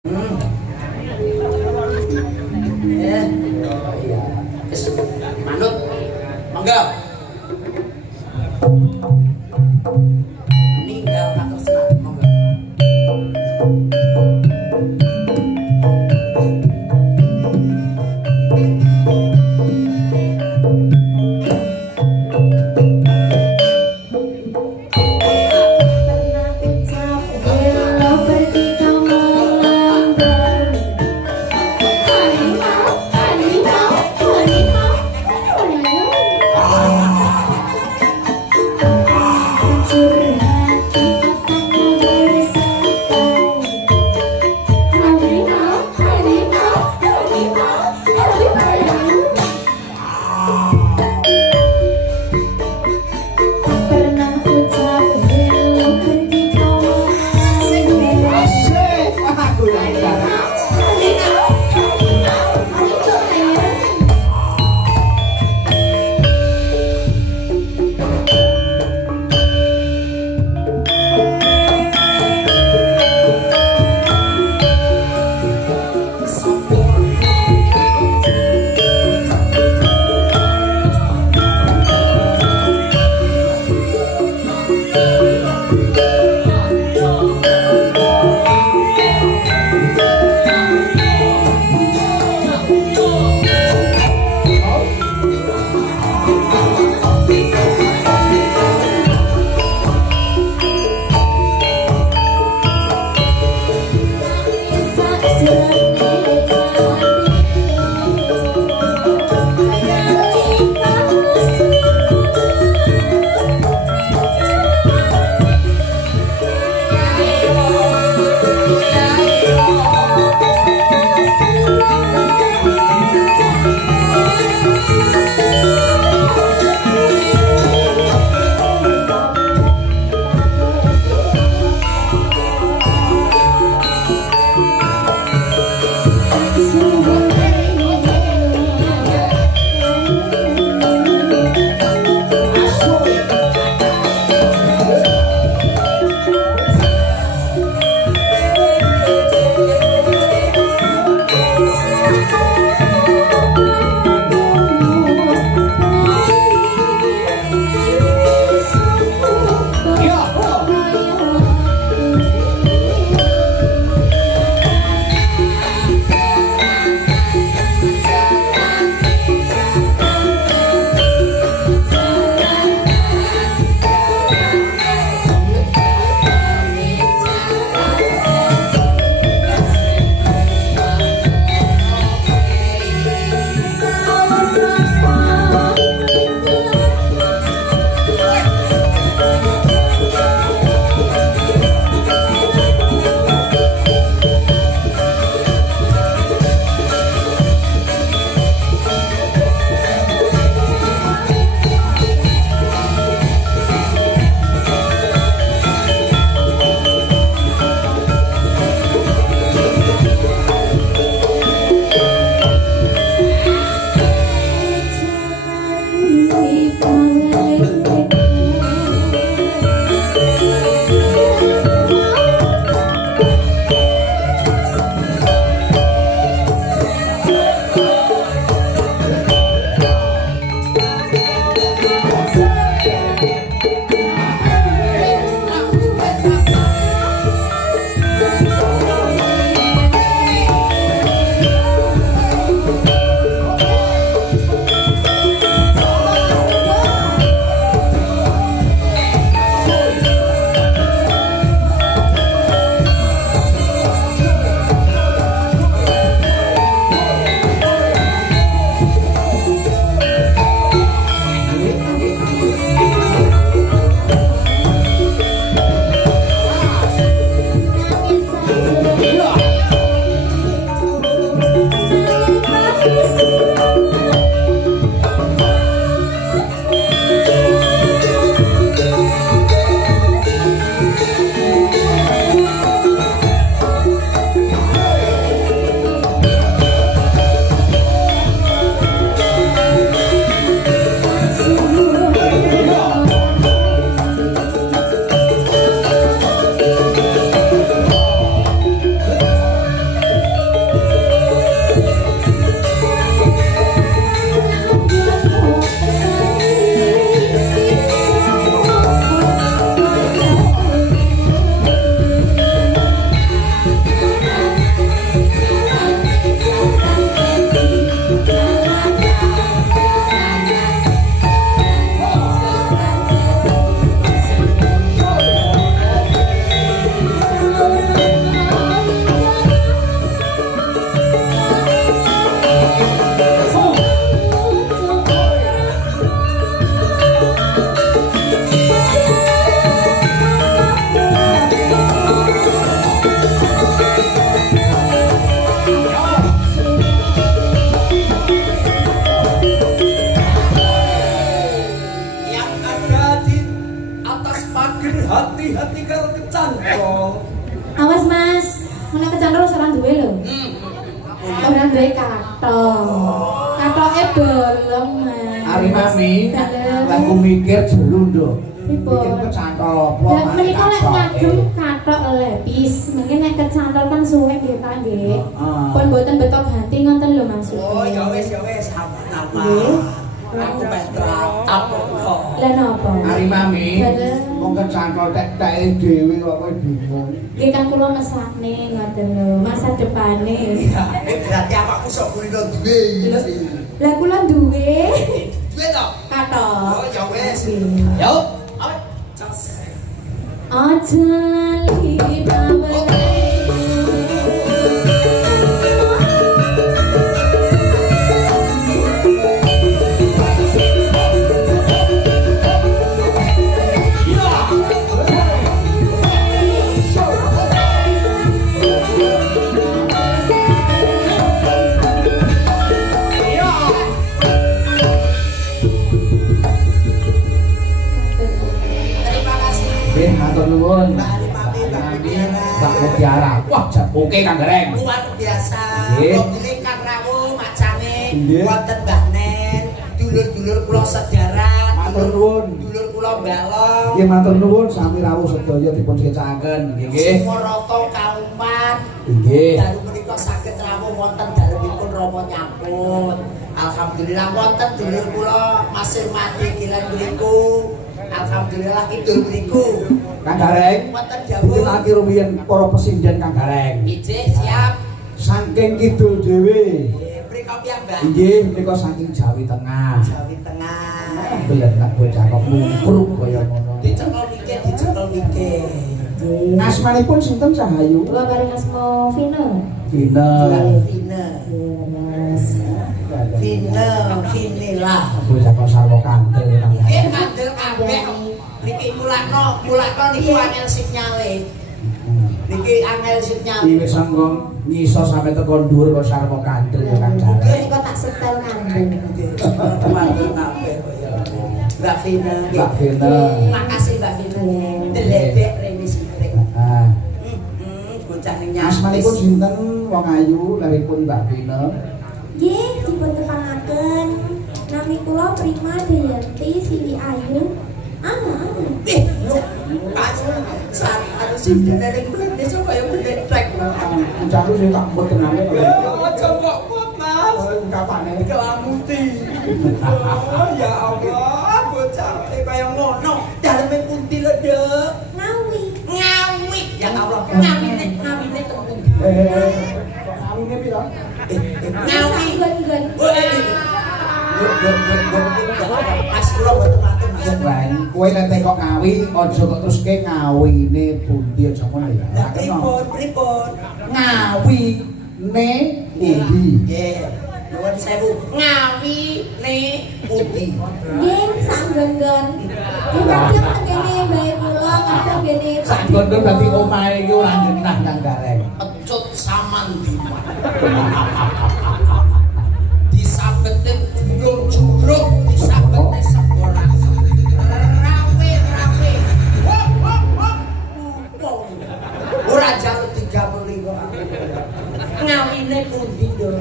Ya. Manut. Mangga. Meninggal tak tersenat. Mangga. duwe kathok. Kathoke bolong, Mas. Ari mami, lagu mikir jelu nduk. Mikir kecantol apa? Lah menika lek ngagem kathok lepis, mungkin nek kecantol kan suwe nggih Pak nggih. Pun mboten betok ganti ngoten lho Mas. Oh, ya wis apa-apa. Aku Petra kok. Lah napa? Ari mami, wong kecantol tek-teke dhewe kok kowe bingung. Nggih kan kula mesakne ngoten lho, masa depane. Berarti awakku sok kulino duwe. Lah kula duwe Duwe to? kathok. Oh, ya wis. Yo. Aja lali bawe. Matur nuwun. Mbak Mutiara. Wah, oke Kang Gareng. Luar biasa. Nggih. Mobilé Kang Rawuh macane Nggih. wonten Mbah Nen, dulur-dulur kula sejarah. Matur nuwun. Dulur kula Balong. Nggih matur nuwun sami rawuh sedaya dipun kecaken nggih. Sumoroto Kauman. Nggih. Dalu menika saged rawuh wonten dalemipun Rama nyampun. Alhamdulillah wonten dulur kula masih mati kilen mriku. Alhamdulillah idul mriku. Kang Gareng. Wonten Dikenalake dawuh. rumiyin para pesinden Kang Gareng. Ijih siap. Saking kidul dhewe. Mriko piyambak. Nggih, menika saking Jawi Tengah. Jawi Tengah. Belenak bocah kok mungkruk kaya ngono. Dicekel mikir. Asmanipun sinten Cahayu? Kula bareng asma Vina. Vina. Vina. Mas. Vinila. Bocah kok sarwa kantel Kang Nggih Gareng. kandel kabeh. Niki mulakno niku angel sinyale. Niki angel sinyale. Iki wis sangkong ngiso sampe teko dhuwur kok sarwa kantel ya Kang Gareng. Terus kok tak setel ngandung. Mantul kabeh kaya. Mbak Vina. Mbak Vina. Makasih Mbak Vina. Deledek rene sithik. Ah. Bocah ning nyambis. Asmanipun sinten wong ayu laripun Mbak Vina? Nggih, dipun tepangaken. Nami kula Prima Dayanti Siwi Ayu. Pas saat ada sing dari kulit desa kaya kulit trek. Ucapu sing tak mbok kenane kok. Aja kok kuat Mas. Kapane? Kelamuti. Oh ya Allah, bocah kaya ngono. Daleme kunti lho, Dek. Ngawi. Ngawi. Ya Allah, ngawine teng pundi? Ngawine piro? Ngawi. Gon-gon. Mas kula mboten matur Mas. Lan kowe nek kok ngawi aja kok terus ke ngawine pundi aja ngono ya. Lah pripun? Ngawine pundi? Nggih. Nuwun sewu. Ngawine pundi? Nggih, sak gon-gon. Nggih, kadang ngene bae kula, kadang ngene. Sak gondo dadi omahe iki ora genah Kang Gareng. Pecut samandiman. Disabetin juruk-juruk, disabetin sekolah. Rawe-rawe. Ora jaluk 30 kok. Ngawine pundi, Nduk?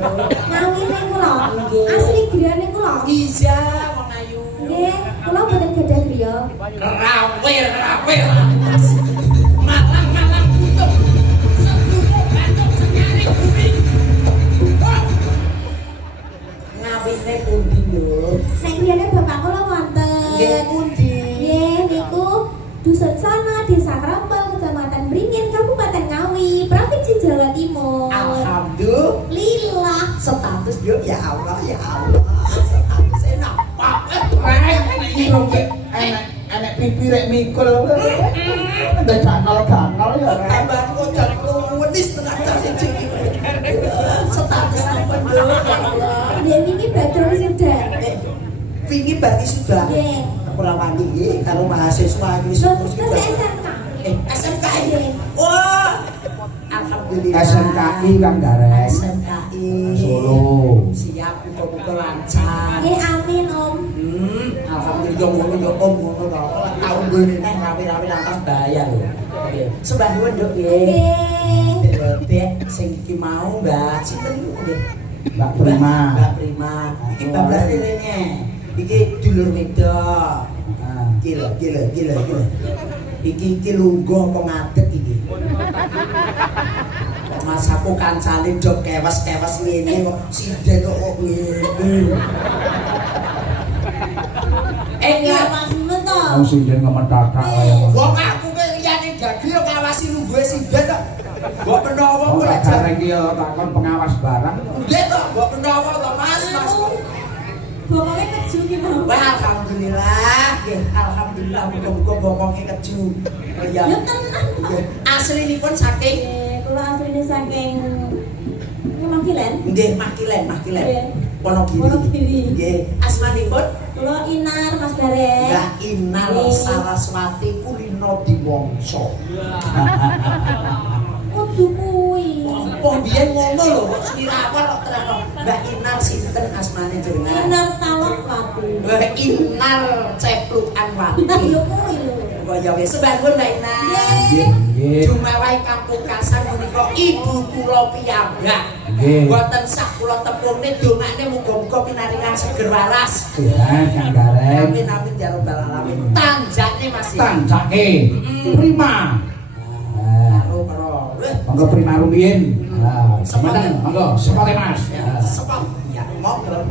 Ngawine kula. Asli griyane kula. Iya, wong ayu. Nggih, kula boten gadah griya. Rawe-rawe. Malang-malang butuh. Sedulur batuk sekali bumi. Ngawine pundi, Nduk? Nek griyane bapak kula wonten. Nggih pundi? Nggih, niku Dusun Sana, Desa Krambal, Kecamatan Beringin, Kabupaten Ngawi, Provinsi Jawa Timur. Alhamdulillah. Status dia ya Allah, ya Allah. Status enak. Iki lho enek pipi rek mikul. Ada ganal-ganal ya. Tambahan kocok wenis tenaga siji. Status apa Nduk? Ya Allah. Nggih, niki badhe sudah. Wingi bari sudah. Nggih. Ora wani nggih karo mahasiswa iki Lho, wis terus SMK. SMK nggih. Wah. Alhamdulillah. SMKI Kang Gareng. SMKI Solo. Siap muga-muga lancar. Nggih, amin Om. Alhamdulillah ngono ya Om ngono to. Taun ngene nek rapi-rapi lantas bayar lho. Nggih. Sembah nuwun Nduk nggih. Nggih. Dek sing iki mau Mbak sinten niku nggih? Mbak Prima. Mbak Prima. Iki bablas rene. Iki dulur wedok. Gila. Iki lungguh apa ngadeg iki. Mas aku kancane dok kewas-kewas ngene kok sinden kok ngene. Enggak maksudnya toh. Wong sinden ngemetakak kaya ngono. Wong aku ki liyane dadi yo ngawasi lungguhe sinden kok. Mbok menawa Wong ora tak jareng ki yo takon pengawas barang. nggih to, mbok menawa to Mas. Bokongnya keju ki mau. Wah, alhamdulillah, nggih, alhamdulillah muga-muga bokonge keju. Oh iya. Ya tenan. Nggih. Aslinipun saking Kula asline saking Makilen. nggih Makilen. Nggih. Wonogiri. Wonogiri. Nggih, asmanipun Kula Inar Mas Gareng. Mbak Inar Nggih. Saraswati Kulino Diwangsa. Kudu kuwi. Oh, biyen ngono lho, kok swirawar kok terangno. Mbak Inar sinten asmane jenengan? Inar Talawati. Mbak Inar Ceplukan Wati. Nah, lho kuwi lho. Oh ya wis sebangun Mbak Inar. Nggih, nggih. Jumawahi Kampungkasan menika ibu kula piyambak. Nggih. Mboten sak kula tepungne dongane muga-muga pinaringan seger waras. Ya, Kang Gareng. Amin amin ya rabbal alamin. Tanjane Mas. Tanjake. Prima. Karo. Monggo Prima rumiyin. Semanten, monggo, sepote Mas. Ya, sepam. Ya, monggo.